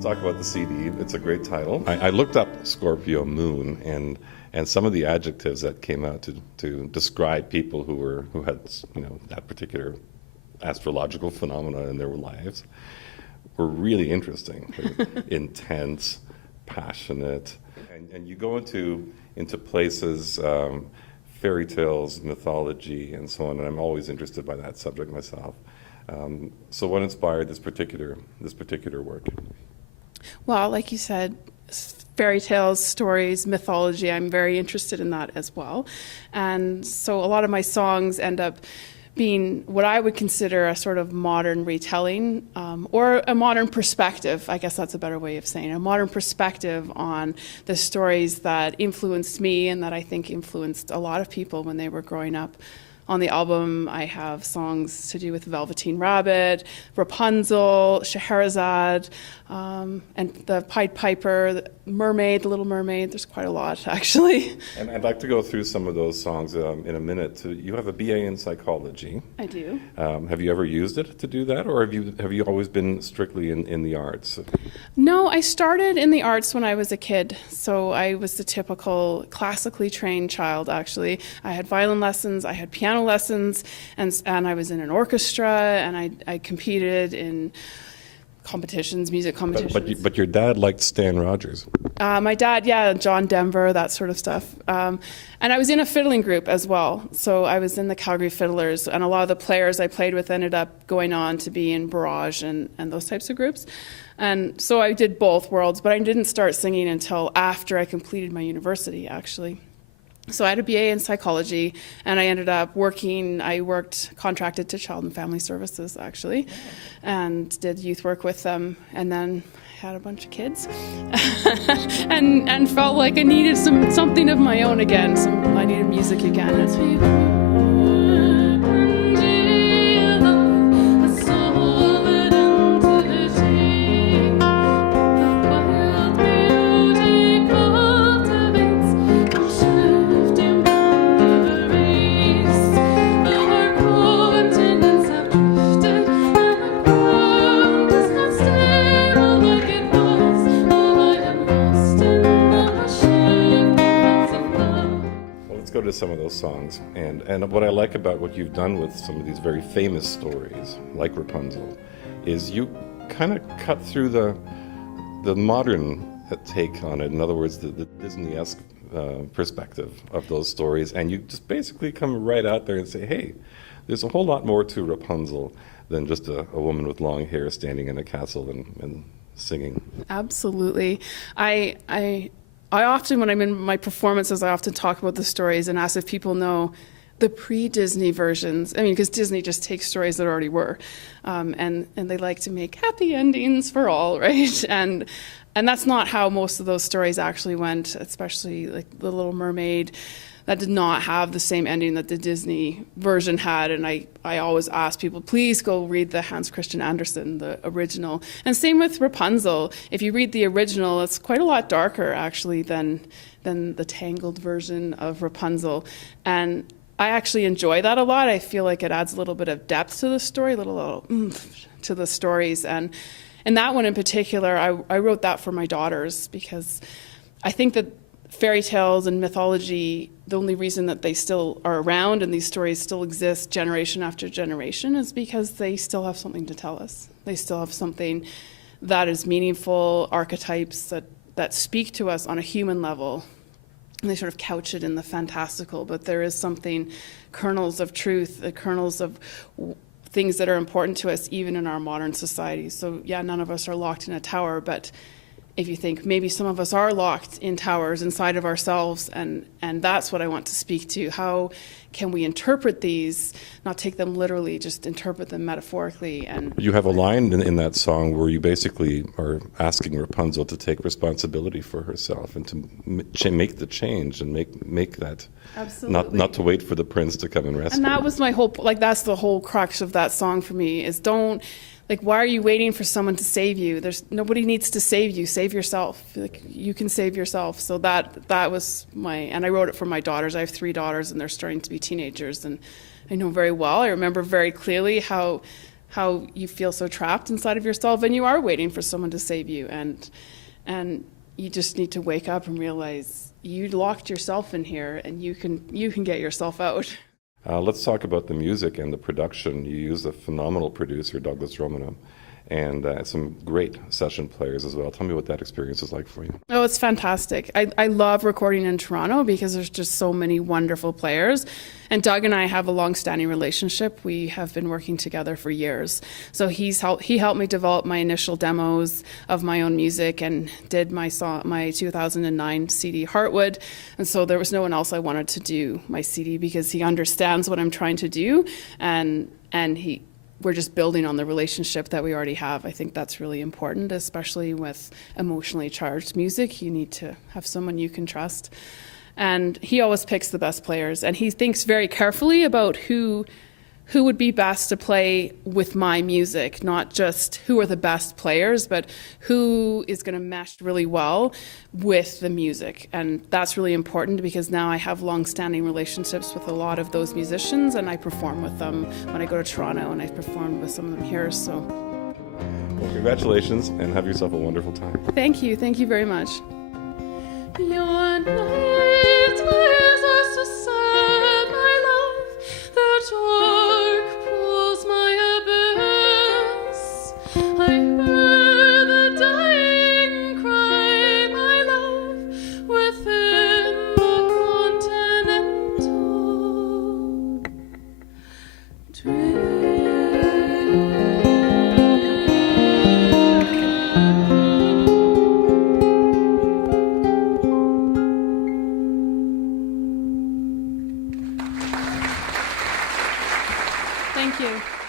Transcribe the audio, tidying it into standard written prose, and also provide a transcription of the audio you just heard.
Talk about the CD. It's a great title. I looked up Scorpio moon and some of the adjectives that came out to describe people who had that particular astrological phenomena in their lives were really interesting. Intense, passionate, and you go into places, fairy tales, mythology, and so on. And I'm always interested by that subject myself. So what inspired this particular work? Well, like you said, fairy tales, stories, mythology, I'm very interested in that as well. And so a lot of my songs end up being what I would consider a sort of modern retelling, or a modern perspective. I guess that's a better way of saying it. A modern perspective on the stories that influenced me and that I think influenced a lot of people when they were growing up. On the album, I have songs to do with Velveteen Rabbit, Rapunzel, Scheherazade, and the Pied Piper, the Mermaid, the Little Mermaid. There's quite a lot, actually. And I'd like to go through some of those songs in a minute. You have a BA in psychology. I do. Have you ever used it to do that, or have you always been strictly in the arts? No, I started in the arts when I was a kid. So I was the typical classically trained child, actually. I had violin lessons, I had piano lessons, and I was in an orchestra, and I competed in competitions, music competitions. But your dad liked Stan Rogers. My dad, yeah, John Denver, that sort of stuff. And I was in a fiddling group as well. So I was in the Calgary Fiddlers, and a lot of the players I played with ended up going on to be in Barrage and those types of groups. And so I did both worlds, but I didn't start singing until after I completed my university, actually. So I had a BA in psychology, and I ended up worked contracted to Child and Family Services, actually, and did youth work with them, and then had a bunch of kids, and felt like I needed something of my own again. I needed music again. To some of those songs, and what I like about what you've done with some of these very famous stories like Rapunzel is you kind of cut through the modern take on it. In other words, the Disney-esque perspective of those stories, and you just basically come right out there and say, hey, there's a whole lot more to Rapunzel than just a woman with long hair standing in a castle and singing. Absolutely. I often, when I'm in my performances, I often talk about the stories and ask if people know the pre-Disney versions. I mean, because Disney just takes stories that already were, and they like to make happy endings for all, right? And that's not how most of those stories actually went, especially like The Little Mermaid. That did not have the same ending that the Disney version had, and I always ask people, please go read the Hans Christian Andersen, the original. And same with Rapunzel. If you read the original, it's quite a lot darker, actually, than the Tangled version of Rapunzel. And I actually enjoy that a lot. I feel like it adds a little bit of depth to the story, a little oomph to the stories. And that one in particular, I wrote that for my daughters, because I think that fairy tales and mythology, the only reason that they still are around and these stories still exist generation after generation is because they still have something to tell us. They still have something that is meaningful, archetypes that speak to us on a human level. And they sort of couch it in the fantastical, but there is something, kernels of truth, the kernels of things that are important to us even in our modern society. So yeah, none of us are locked in a tower, but if you think maybe some of us are locked in towers inside of ourselves, and that's what I want to speak to. How can we interpret these, not take them literally, just interpret them metaphorically? And you have a line in that song where you basically are asking Rapunzel to take responsibility for herself and to make the change and make that. Absolutely. Not to wait for the prince to come and rescue. And that was my whole, that's the whole crux of that song for me, is don't like, why are you waiting for someone to save you? Nobody needs to save you. Save yourself. Like, you can save yourself. So that was and I wrote it for my daughters. I have 3 daughters, and they're starting to be teenagers, and I know very well. I remember very clearly how you feel so trapped inside of yourself, and you are waiting for someone to save you, and you just need to wake up and realize you locked yourself in here, and you can get yourself out. Let's talk about the music and the production. You use a phenomenal producer, Douglas Romano, and some great session players as well. Tell me what that experience is like for you. Oh, it's fantastic. I love recording in Toronto because there's just so many wonderful players. And Doug and I have a long-standing relationship. We have been working together for years. So he helped me develop my initial demos of my own music and did my 2009 CD Heartwood. And so there was no one else I wanted to do my CD because he understands what I'm trying to do, and we're just building on the relationship that we already have. I think that's really important, especially with emotionally charged music. You need to have someone you can trust. And he always picks the best players, and he thinks very carefully about who would be best to play with my music, not just who are the best players, but who is going to mesh really well with the music. And that's really important because now I have long-standing relationships with a lot of those musicians, and I perform with them when I go to Toronto, and I've performed with some of them here. So, well, congratulations, and have yourself a wonderful time. Thank you very much. Thank you.